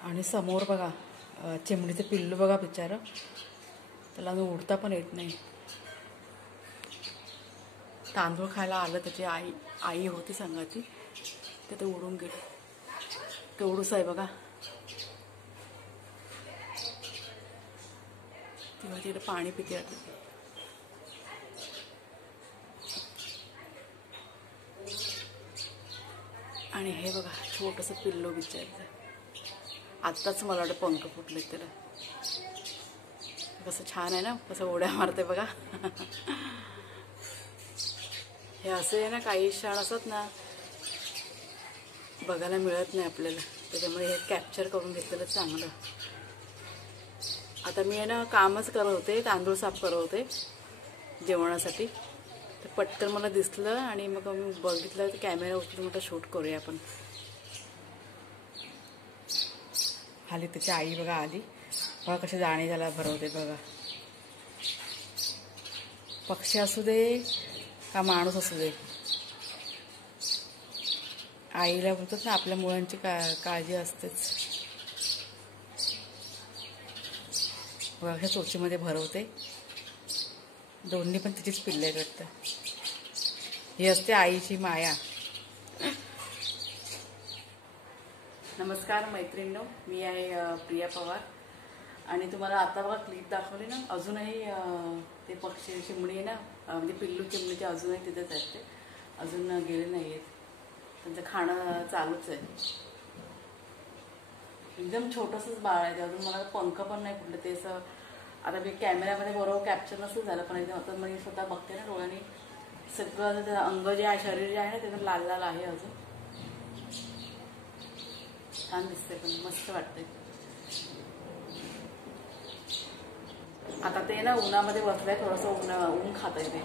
आणि समोर बघा चिमणीचं पिल्लू बघा बिचारं, त्याला उडता पण येत नाही. तांदूळ खायला आलं, त्याची आई होती संगाती, ते उडून गेलं. तेवढंच आहे बघा. तेव्हा तिकडे पाणी पिते आता. आणि हे बघा छोटंसं पिल्लू बिचारचं, आत्ताच मला वाटतं पंख फुटले त्याला. कसं छान आहे ना, कसं उड्या मारते बघा. हे असे आहे ना, काही क्षण असत ना बघायला मिळत नाही आपल्याला, त्याच्यामुळे हे कॅप्चर करून घेतलेलं चांगलं. आता मी आहे ना कामच करत होते, तांदूळ साफ करत होते जेवणासाठी, तर पटकन मला दिसलं आणि मग मी बघितलं तर कॅमेरा उचलून म्हटलं शूट करूया आपण. खाली त्याची आई बघा आली बघा, कशी दाणे त्याला भरवते बघा. पक्षी असू दे का माणूस असू दे, आईला बोलतात ना आपल्या मुलांची काळजी असतेच. बघा हे चोचीमध्ये भरवते. दोन्ही पण तिचीच पिल्ले आहेत वाटतं. ही असते आईची माया. नमस्कार मैत्रिणींनो, मी आहे प्रिया पवार. आणि तुम्हाला आता बघा क्लिप दाखवली ना, अजूनही ते पक्षी चिमणी आहे ना, म्हणजे पिल्लू चिमणीचे अजूनही तिथेच आहेत, ते अजून गेले नाही आहेत. त्यांचं खाणं चालूच आहे. एकदम छोटंसंच बाळ आहे ते, अजून मला पंख पण नाही फुटले. ते असं आता मी कॅमेऱ्यामध्ये बरोबर कॅप्चर नसेल झालं, पण एकदम आता मी स्वतः बघते ना डोळ्याने, सगळं त्याचं अंग जे आहे, शरीर जे आहे ना, त्याचं लाल लाल आहे अजून. छान दिसते, पण मस्त वाटते. आता ते ना उन्हामध्ये बसलंय, थोडंसं ऊन खात आहे ते.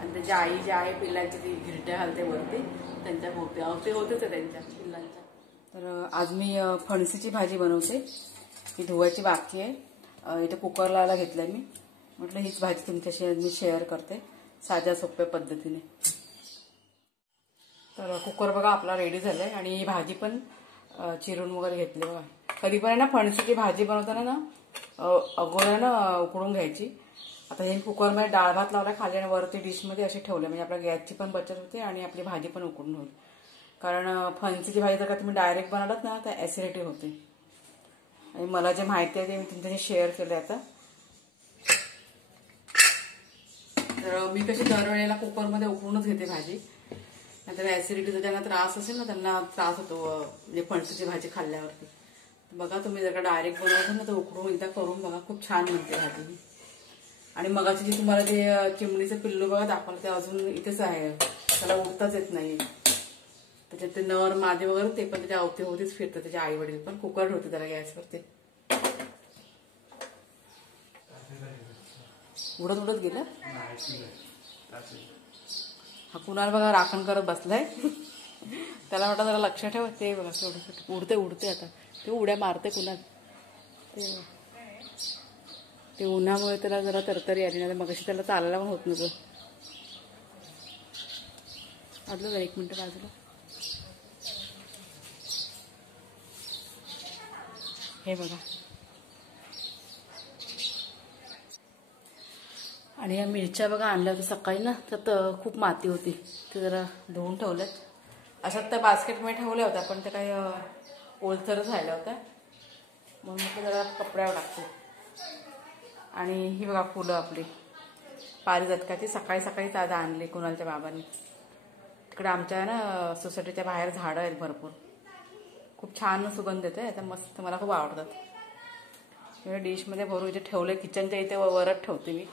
आणि त्याची आई जी आहे पिल्लांची, ती घिरट्या घालते वरती त्यांच्या भोवती, अवते होतेच आहे त्यांच्या पिल्लांच्या. तर आज मी फणसीची भाजी बनवते, ही धुवायची बाकी आहे. इथे कुकर लावायला घेतलंय मी. म्हटलं हीच भाजी तुमच्याशी मी शेअर करते साध्या सोप्या पद्धतीने. तर कुकर बघा आपला रेडी झालाय आणि ही भाजी पण चिरून वगैरे घेतली बघा. कधी पण आहे ना फणसीची भाजी बनवताना ना अगोदर ना उकडून घ्यायची. आता हे कुकरमध्ये डाळ भात लावला खाली आणि वरती डिशमध्ये असे ठेवले, म्हणजे आपल्या गॅसची पण बचत होते आणि आपली भाजी पण उकडून होईल. कारण फणसीची भाजी जर का तुम्ही डायरेक्ट बनवलात ना तर ॲसिडिटी होते. आणि मला जे माहिती आहे ते मी तुमच्याशी शेअर केलं आता. तर मी कशी दरवेळेला कुकरमध्ये उकडूनच घेते भाजी, नाहीतर ॲसिडिटीचा ज्यांना त्रास असेल ना त्यांना त्रास होतो म्हणजे फणसीची भाजी खाल्ल्यावरती. बघा तुम्ही जर का डायरेक्ट बनवतो ना तर उकडून एकदा करून बघा, खूप छान बनते भाजी. आणि मगाची जी तुम्हाला जे चिमणीचं पिल्लू बघा दाखवलं ते अजून इथेच आहे, त्याला उडताच येत नाही. त्याच्यात ते नर मादी वगैरे ते पण त्याच्या अवतीभोवतीच फिरतं, त्याचे आई वडील पण. कुकर ठेवते त्याला गॅसवरती. उडत उडत गेलं. हा कुणाल बघा राखण करत बसलाय. त्याला वाटतं जरा लक्ष ठेव, ते बघा उडते उडते. आता ते उड्या मारते कुणाल. ते उन्हामुळे त्याला जरा तरतरी आली, नाही मगाशी त्याला चालायला पण होत नव्हतं. वाजलं जरा 1 मिनिट बाजूला. हे बघा. आणि या मिरच्या बघा आणल्या होत्या सकाळी ना, त्यात खूप माती होती, ते जरा धुवून ठेवल्यात. अशात त्या बास्केटमध्ये ठेवल्या होत्या, पण त्या काही ओलसरच राहिल्या होत्या, म्हणून म्हटलं जरा कपड्यावर टाकते. आणि ही बघा फुलं आपली पारिजातकाची, सकाळी सकाळी ताजा आणली कुणालच्या बाबांनी. तिकडे आमच्या ना सोसायटीच्या बाहेर झाडं आहेत भरपूर, खूप छान सुगंध येते. आता मस्त, मला खूप आवडतात. डिशमध्ये भरून इथे ठेवले, किचनच्या इथे वरच ठेवते मी.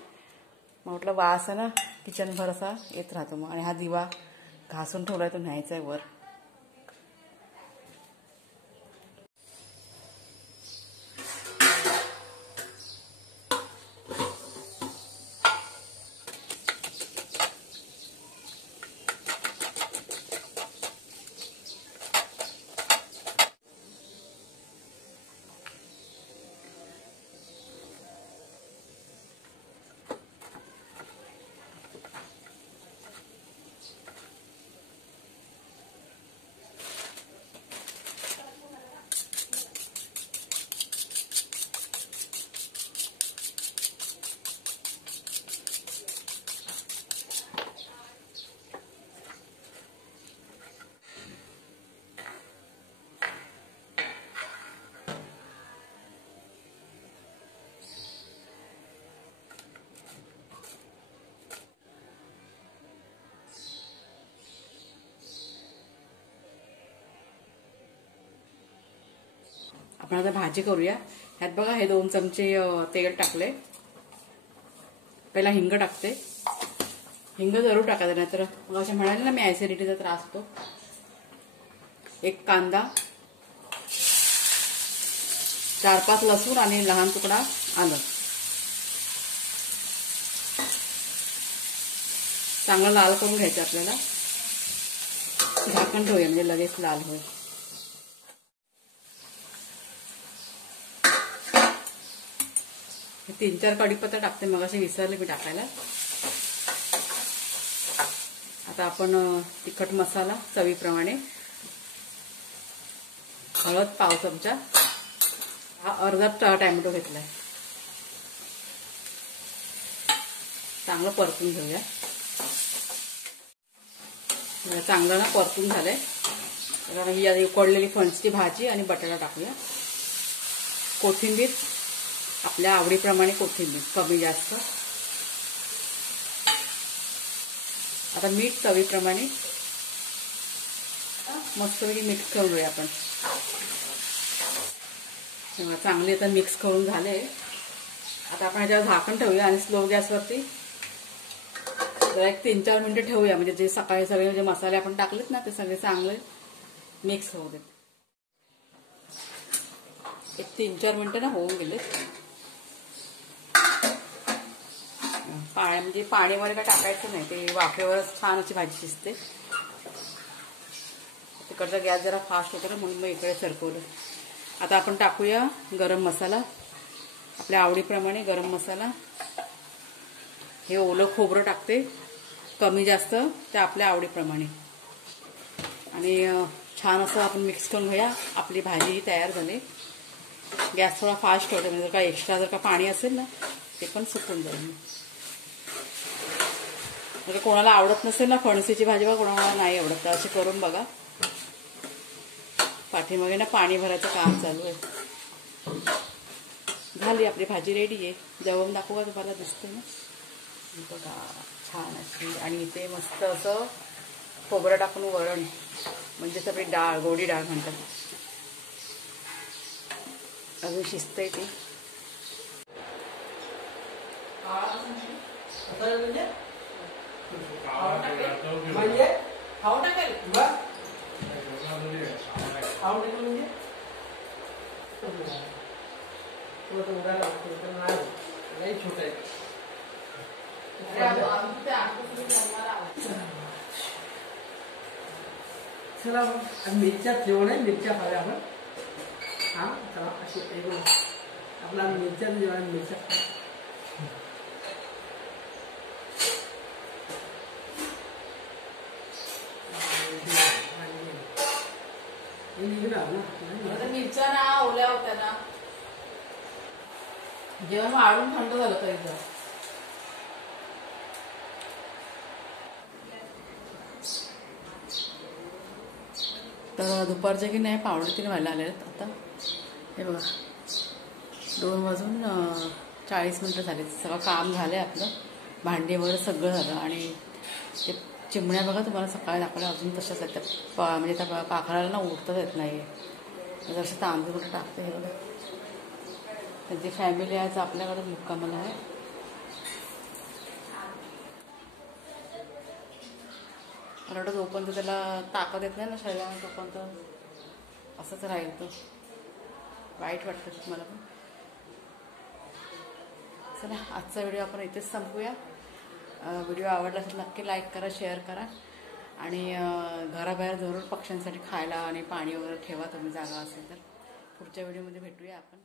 मग म्हटलं वास आहे ना किचनभर असा येत राहतो मग. आणि हा दिवा घासून ठेवलाय, तो न्यायचा आहे वर. आपण आता भाजी करूया. ह्यात बघा हे 2 चमचे तेल टाकले. पहिला हिंग टाकते. हिंग जरूर टाकायचं, नाहीतर मग असे म्हणाले ना मी ऍसिडिटीचा त्रास होतो. 1 कांदा, 4-5 लसूण आणि लहान तुकडा आलं. चांगलं लाल करून घ्यायचं आपल्याला. झाकण ठेवूया म्हणजे लगेच लाल होईल. हे 3-4 कढीपत्ता टाकते, मग असे विसरले मी टाकायला. आता आपण तिखट मसाला चवीप्रमाणे, हळद पाव चमचा, हा अर्धा टॅमॅटो घेतलाय. चांगलं परतून घेऊया. चांगलं ना परतून झालंय. तर ही आधी उकडलेली फणसची भाजी आणि बटाटा टाकूया. कोथिंबीर आपल्या आवडीप्रमाणे, कोथिंबीर कमी जास्त. आता मीठ चवीप्रमाणे. मस्तपैकी मिक्स करून घेऊया आपण. चांगले आता मिक्स करून झाले. आता आपण ह्याच्यावर झाकण ठेवूया आणि स्लो गॅसवरती जरा एक 3-4 मिनिटं ठेवूया. म्हणजे जे सकाळी सगळे जे मसाले आपण टाकलेत ना ते सगळे चांगले मिक्स होऊ देत. एक 3-4 मिनिटं ना होऊन गेले. म्हणजे पाणी वगैरे काय टाकायचं नाही, ते वाफेवरच छान अशी भाजी शिजते. तिकडचा गॅस जरा फास्ट होतो ना, म्हणून मग इकडे सरकवलं. आता आपण टाकूया गरम मसाला, आपल्या आवडीप्रमाणे गरम मसाला. हे ओलं खोबरं टाकते, कमी जास्त ते आपल्या आवडीप्रमाणे. आणि छान असं आपण मिक्स करून घेऊया. आपली भाजी तयार झाली. गॅस थोडा फास्ट होतो, म्हणजे जर का एक्स्ट्रा जर का पाणी असेल ना ते पण सुकून जाईल. म्हणजे कोणाला आवडत नसेल ना फणसीची भाजी, बघा कोणाला नाही आवडत, तर अशी करून बघा. पाठीमागे ना पाणी भरायचं काम चालू आहे. झाली आपली भाजी रेडी आहे. जेवण दाखवा तुम्हाला दिसते ना बघा, छान अशी. आणि इथे मस्त असं खोबरं टाकून वरण, म्हणजे सगळी डाळ, गोडी डाळ म्हणतात. अजून शिजतंय ती. चला मिरच्या जेवण आहे, मिरच्या खाव्या आपण. हा चला अशी आपला मिरच्या जेवण, मिरच्या मिरच्या ना ओल्या होत्या ना, जेवण वाढून थंड झालं तरी. तर दुपारचे की नाही 2:45 व्हायला आले आहेत. आता हे बघा 2:40 झाले. सगळं काम झालं आहे आपलं, भांडी वगैरे सगळं झालं. आणि ते चिमण्या बघा तुम्हाला सकाळी दाखवल्या अजून तशाच आहेत. त्या म्हणजे त्या पाखराला ना उठताच येत नाही. जसं तांदूळ कुठे टाकते हे बघा. त्यांची फॅमिली आज आपल्याकडे मुक्कामाला आहे. मला वाटतं जोपर्यंत त्याला ताकद येत नाही ना शरीराला, तोपर्यंत असंच राहील. तो वाईट वाटतं मला पण. चला आजचा व्हिडिओ आपण इथेच संपवूया. व्हिडिओ आवडला असेल नक्की लाईक करा, शेअर करा. आणि घराबाहेर जरूर पक्ष्यांसाठी खायला आणि पाणी वगैरे ठेवा तुम्ही, जागा असेल तर. पुढच्या व्हिडिओमध्ये भेटूया आपण.